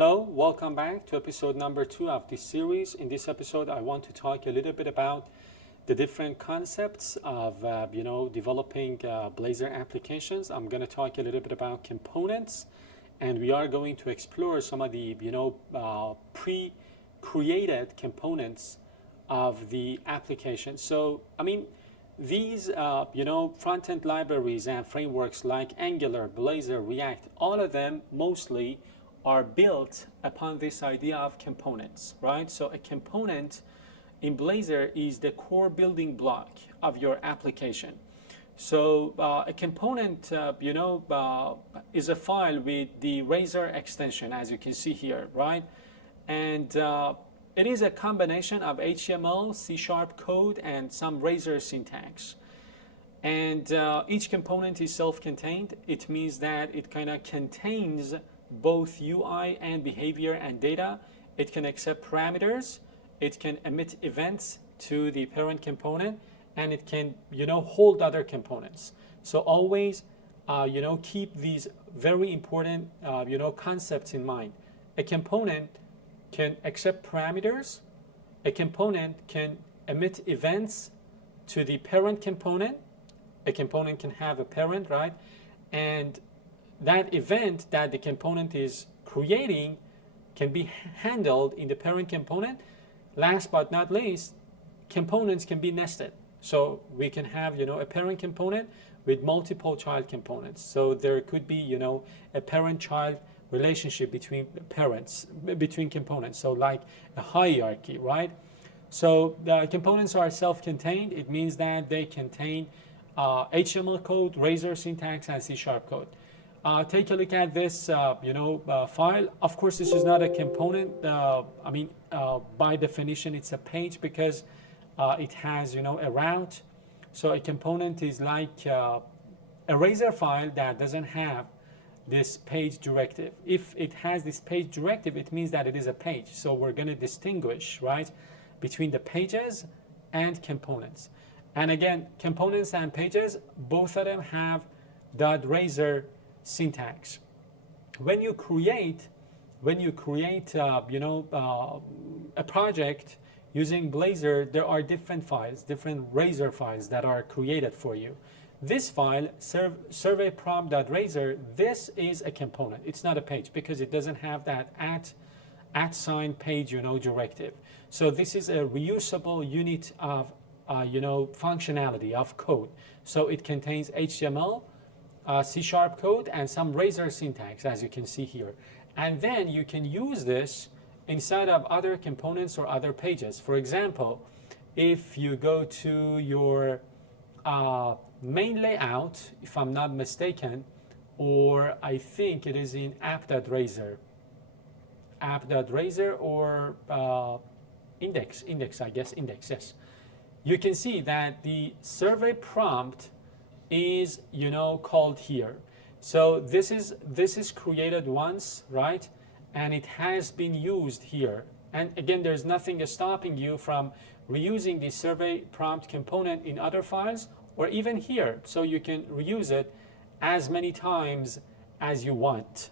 Hello, welcome back to episode number 2 of this series. In this episode, I want to talk a little bit about the different concepts of developing Blazor applications. I'm going to talk a little bit about components, and we are going to explore some of the pre-created components of the application. So these front-end libraries and frameworks like Angular, Blazor, React, all of them mostly are built upon this idea of components, right? So a component in Blazor is the core building block of your application. So a component, is a file with the Razor extension, as you can see here, right? And it is a combination of HTML, C# code, and some Razor syntax. And each component is self-contained. It means that it kind of contains both UI and behavior and data. It can accept parameters, it can emit events to the parent component, and it can hold other components. So always keep these very important concepts in mind. A component can accept parameters, a component can emit events to the parent component, a component can have a parent, right? And that event that the component is creating can be handled in the parent component. Last but not least, components can be nested. So we can have a parent component with multiple child components. So there could be a parent-child relationship between components. So like a hierarchy, right? So the components are self-contained. It means that they contain HTML code, Razor syntax, and C# code. Take a look at this, file. Of course, this is not a component. By definition, it's a page because it has, a route. So a component is like a Razor file that doesn't have this page directive. If it has this page directive, it means that it is a page. So we're going to distinguish, right, between the pages and components. And again, components and pages, both of them have .razor syntax. When you create a project using Blazor, there are different files, different Razor files that are created for you. This file, survey prompt.razor, this is a component. It's not a page because it doesn't have that at sign page directive. So this is a reusable unit of functionality of code. So it contains HTML, C# code, and some Razor syntax, as you can see here. And then you can use this inside of other components or other pages. For example, if you go to your main layout, if I'm not mistaken, or I think it is in app.razor or index, I guess, index, yes. You can see that the survey prompt is called here. So this is created once, right? And it has been used here. And again, there's nothing stopping you from reusing the survey prompt component in other files or even here. So you can reuse it as many times as you want.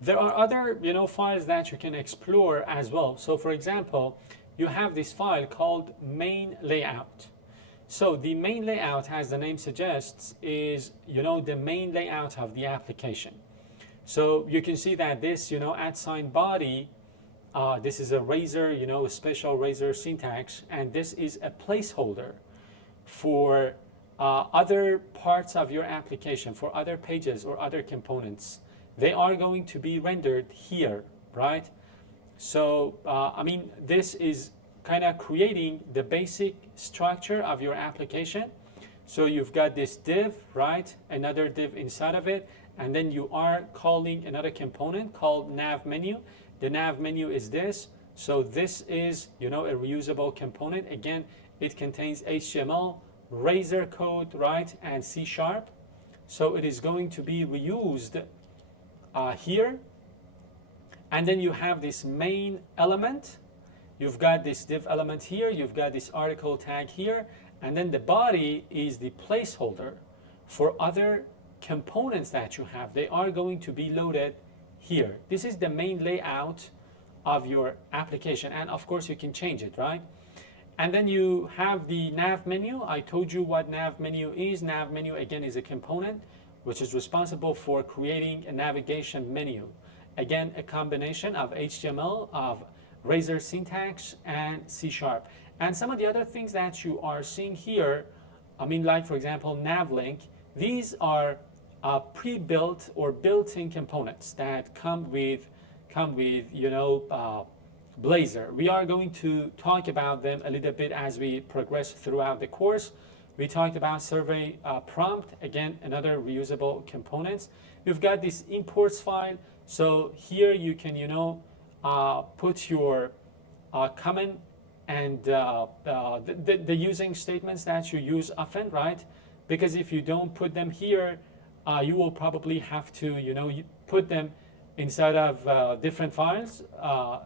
There are other files that you can explore as well. So for example, you have this file called main layout. So the main layout, as the name suggests, is the main layout of the application. So you can see that this @ body, this is a Razor, a special Razor syntax, and this is a placeholder for other parts of your application, for other pages or other components. They are going to be rendered here, right? So this is kind of creating the basic structure of your application. So you've got this div, right? Another div inside of it, and then you are calling another component called nav menu. The nav menu is this. So this is a reusable component. Again, it contains HTML, Razor code, right, and C#. So it is going to be reused here. And then you have this main element. You've got this div element here, you've got this article tag here, and then the body is the placeholder for other components that you have. They are going to be loaded here. This is the main layout of your application, and of course you can change it, right? And then you have the nav menu. I told you what nav menu is. Nav menu again is a component which is responsible for creating a navigation menu. Again, a combination of HTML, of Razor syntax, and C#. And some of the other things that you are seeing here, I mean, like for example, navlink, these are pre-built or built-in components that come with Blazor. We are going to talk about them a little bit as we progress throughout the course. We talked about survey prompt, again, another reusable components. You've got this imports file. So here you can, put your comment and the using statements that you use often, right? Because if you don't put them here, you will probably have to, you put them inside of different files.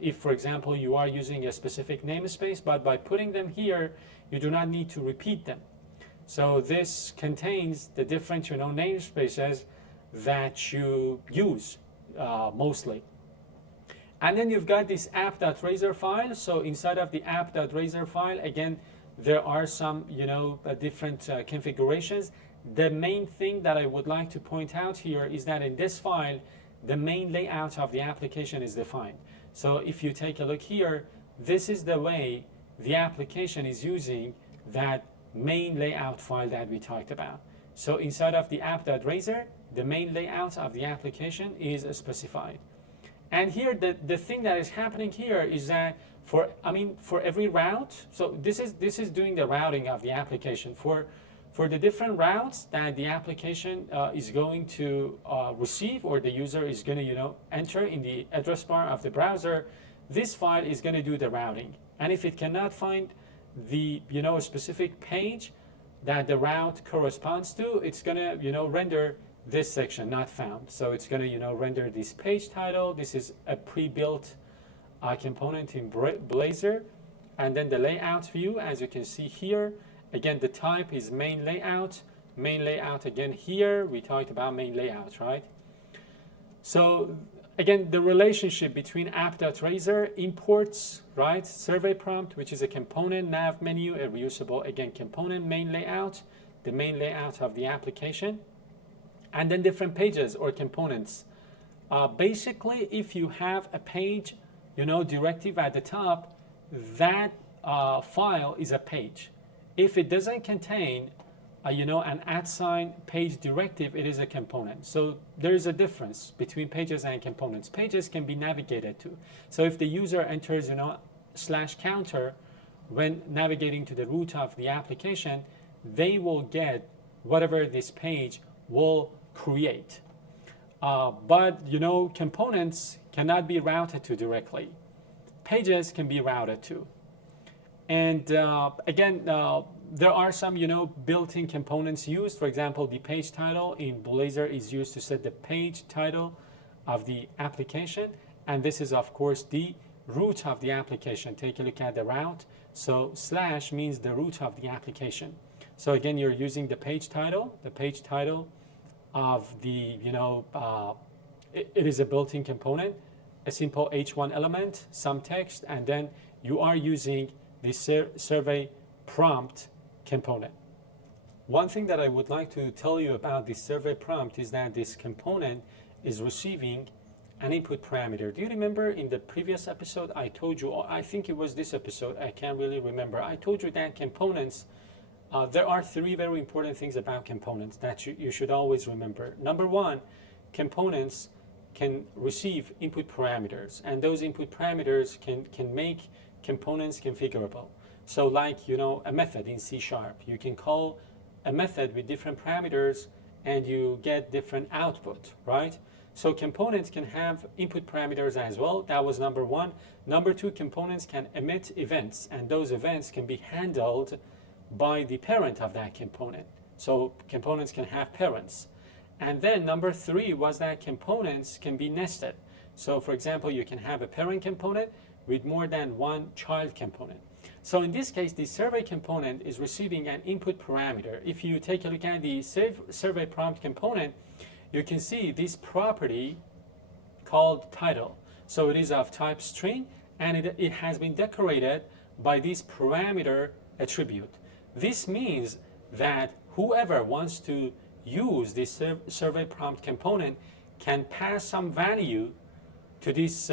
If, for example, you are using a specific namespace, but by putting them here, you do not need to repeat them. So this contains the different, namespaces that you use mostly. And then you've got this app.razor file. So inside of the app.razor file, again, there are some, different configurations. The main thing that I would like to point out here is that in this file, the main layout of the application is defined. So if you take a look here, this is the way the application is using that main layout file that we talked about. So inside of the app.razor, the main layout of the application is specified. And here, the thing that is happening here is that for every route, so this is doing the routing of the application. For the different routes that the application is going to receive, or the user is going to enter in the address bar of the browser, this file is going to do the routing. And if it cannot find the specific page that the route corresponds to, it's going to render this section not found. So it's going to render this page title. This is a pre-built component in Blazor, and then the layout view, as you can see here. Again, the type is main layout. Main layout again here. We talked about main layout, right? So again, the relationship between app.razor, imports, right? Survey prompt, which is a component, nav menu, a reusable, again, component, main layout, the main layout of the application, and then different pages or components. Basically, if you have a page, directive at the top, that file is a page. If it doesn't contain, an @ page directive, it is a component. So there is a difference between pages and components. Pages can be navigated to. So if the user enters, /counter when navigating to the root of the application, they will get whatever this page will create. But components cannot be routed to directly. Pages can be routed to. And again, there are some built-in components used. For example, the page title in Blazor is used to set the page title of the application, and this is of course the root of the application. Take a look at the route. So / means the root of the application. So again, you're using the page title of the it is a built-in component, a simple H1 element, some text, and then you are using the survey prompt component. One thing that I would like to tell you about this survey prompt is that this component is receiving an input parameter. Do you remember in the previous episode I told you, or I think it was this episode, I can't really remember, I told you that components, there are 3 very important things about components that you should always remember. Number 1, components can receive input parameters, and those input parameters can make components configurable. So like, a method in C#, you can call a method with different parameters and you get different output, right? So components can have input parameters as well. That was number 1. Number 2, components can emit events, and those events can be handled by the parent of that component. So components can have parents. And then number 3 was that components can be nested. So for example, you can have a parent component with more than one child component. So in this case, the survey component is receiving an input parameter. If you take a look at the survey prompt component, you can see this property called title. So it is of type string, and it has been decorated by this parameter attribute. This means that whoever wants to use this survey prompt component can pass some value to this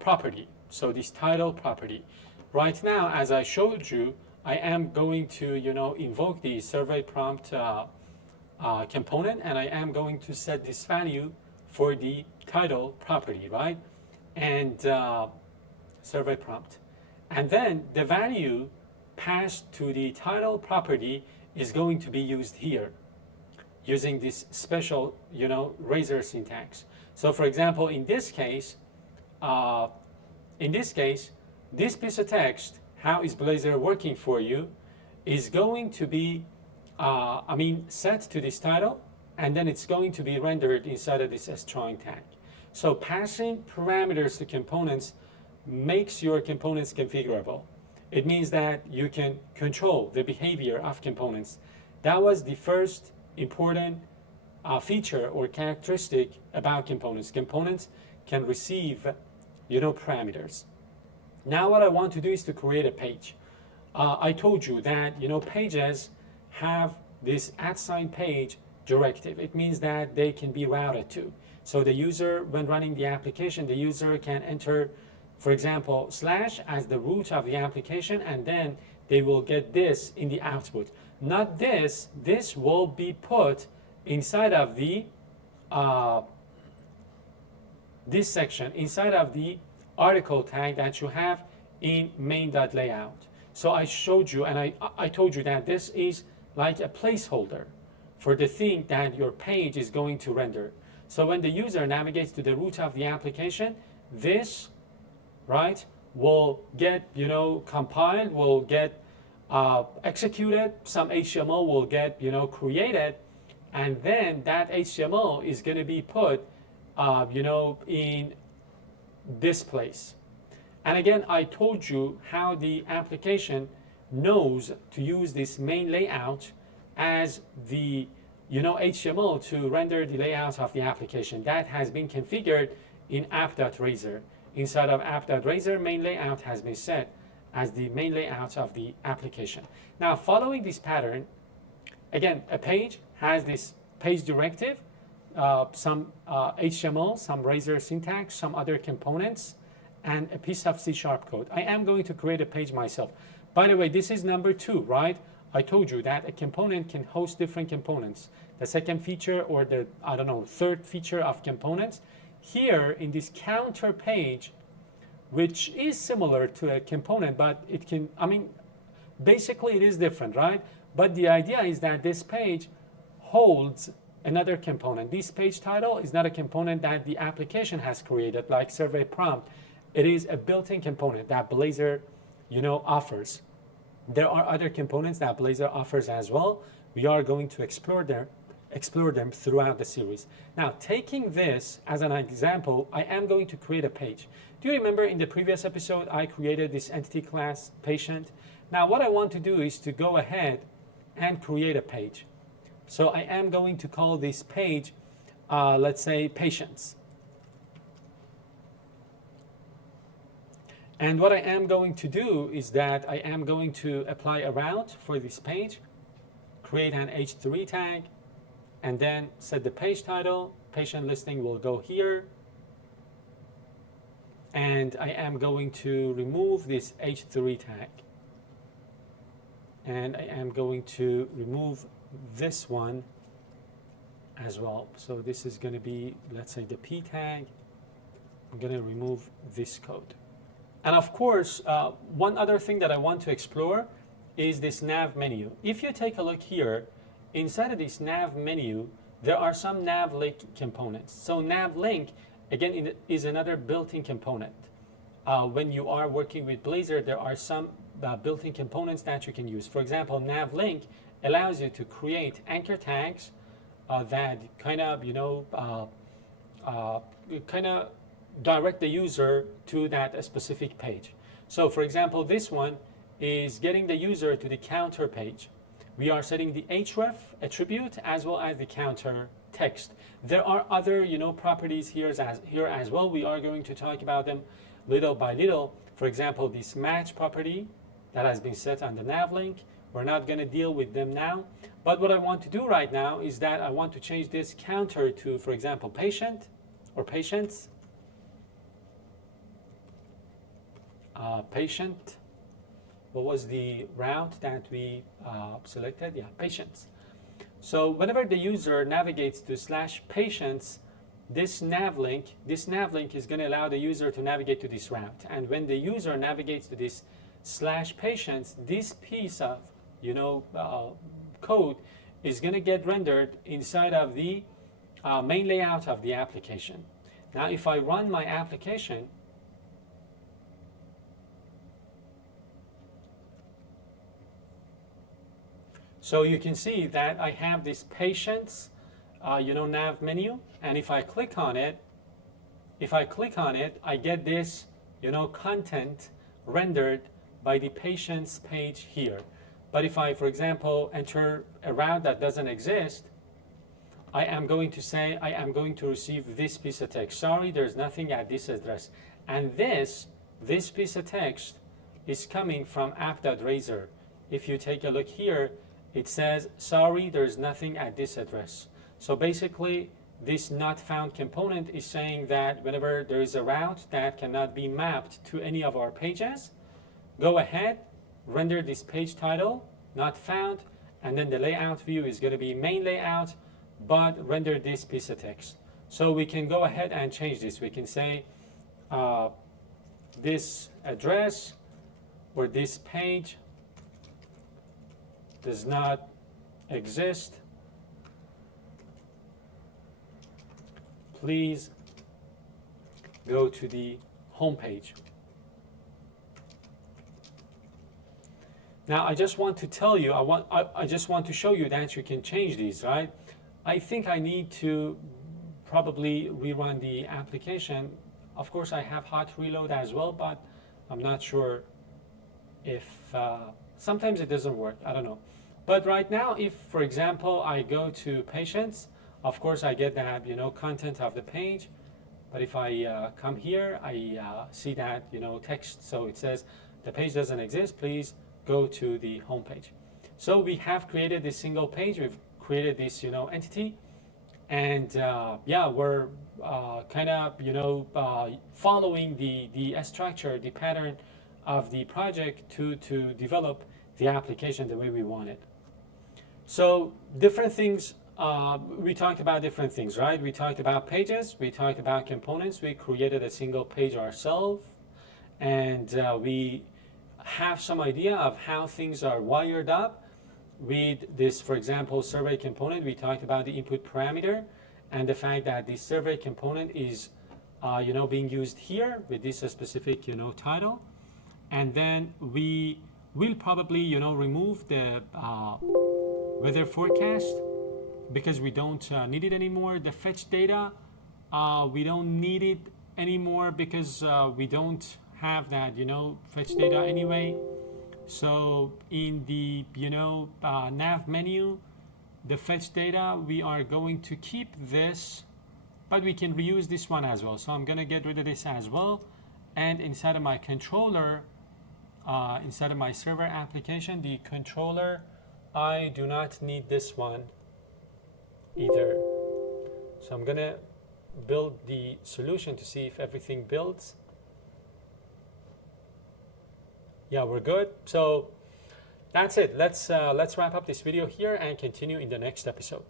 property. So this title property. Right now, as I showed you, I am going to invoke the survey prompt component, and I am going to set this value for the title property, right? And survey prompt. And then the value passed to the title property is going to be used here using this special, razor syntax. So for example, in this case, this piece of text, how is Blazor working for you, is going to be, set to this title, and then it's going to be rendered inside of this string tag. So passing parameters to components makes your components configurable. It means that you can control the behavior of components. That was the first important feature or characteristic about components. Components can receive, parameters. Now what I want to do is to create a page. I told you that, pages have this @page directive. It means that they can be routed to. So the user, when running the application, the user can enter, for example, / as the root of the application, and then they will get this in the output. Not this. This will be put inside of the this section, inside of the article tag that you have in main.layout. So I showed you, and I told you that this is like a placeholder for the thing that your page is going to render. So when the user navigates to the root of the application, this, right, will get, compiled, will get executed, some HTML will get, created, and then that HTML is going to be put, in this place. And again, I told you how the application knows to use this main layout as the HTML to render the layout of the application. That has been configured in app.razor. Inside of app.razor, main layout has been set as the main layout of the application. Now, following this pattern, again, a page has this page directive, some HTML, some Razor syntax, some other components, and a piece of C# code. I am going to create a page myself. By the way, this is number 2, right? I told you that a component can host different components. The second feature, or the, third feature of components. Here in this counter page, which is similar to a component, but it can, basically it is different, right? But the idea is that this page holds another component. This page title is not a component that the application has created, like survey prompt. It is a built-in component that Blazor, offers. There are other components that Blazor offers as well. We are going to explore them throughout the series. Now, taking this as an example, I am going to create a page. Do you remember in the previous episode, I created this entity class patient? Now, what I want to do is to go ahead and create a page. So I am going to call this page, let's say, patients. And what I am going to do is that I am going to apply a route for this page, create an h3 tag, and then set the page title. Patient listing will go here. And I am going to remove this h3 tag. And I am going to remove this one as well. So this is going to be, let's say, the p tag. I'm going to remove this code. And of course, one other thing that I want to explore is this nav menu. If you take a look here, inside of this nav menu, there are some nav link components. So nav link, again, is another built-in component. When you are working with Blazor, there are some built-in components that you can use. For example, nav link allows you to create anchor tags that kind of direct the user to that specific page. So for example, this one is getting the user to the counter page. We are setting the href attribute as well as the counter text. There are other, properties here as well. We are going to talk about them little by little. For example, this match property that has been set on the nav link. We're not going to deal with them now. But what I want to do right now is that I want to change this counter to, for example, patient or patients. Patient. What was the route that we selected? Yeah, patients. So whenever the user navigates to /patients, this nav link is going to allow the user to navigate to this route. And when the user navigates to this /patients, this piece of code is going to get rendered inside of the main layout of the application. Now, if I run my application, so you can see that I have this patients, nav menu, and if I click on it, I get this, content rendered by the patients page here. But if I, for example, enter a route that doesn't exist, I am going to say I am going to receive this piece of text. Sorry, there's nothing at this address. And this piece of text is coming from app.razor. If you take a look here, it says, sorry, there's nothing at this address. So basically, this not found component is saying that whenever there is a route that cannot be mapped to any of our pages, go ahead, render this page title, not found, and then the layout view is going to be main layout, but render this piece of text. So we can go ahead and change this. We can say this address or this page does not exist. Please go to the home page. Now, I just want to tell you, I just want to show you that you can change these, right? I think I need to probably rerun the application. Of course, I have hot reload as well, but I'm not sure if sometimes it doesn't work. I don't know. But right now, if, for example, I go to patients, of course, I get that, content of the page. But if I come here, I see that, text. So it says the page doesn't exist. Please go to the home page. So we have created this single page. We've created this, entity. And yeah, we're kind of, following the structure, the pattern of the project to develop the application the way we want it. So different things, we talked about different things, right? We talked about pages, we talked about components, we created a single page ourselves, and we have some idea of how things are wired up. With this, for example, survey component, we talked about the input parameter and the fact that the survey component is being used here with this specific title. And then we will probably remove the weather forecast because we don't need it anymore. The fetch data, we don't need it anymore because we don't have that fetch data anyway. So in the nav menu, the fetch data, we are going to keep this, but we can reuse this one as well. So I'm going to get rid of this as well. And inside of my controller, inside of my server application, the controller, I do not need this one either. So I'm going to build the solution to see if everything builds. Yeah, we're good. So that's it. Let's wrap up this video here and continue in the next episode.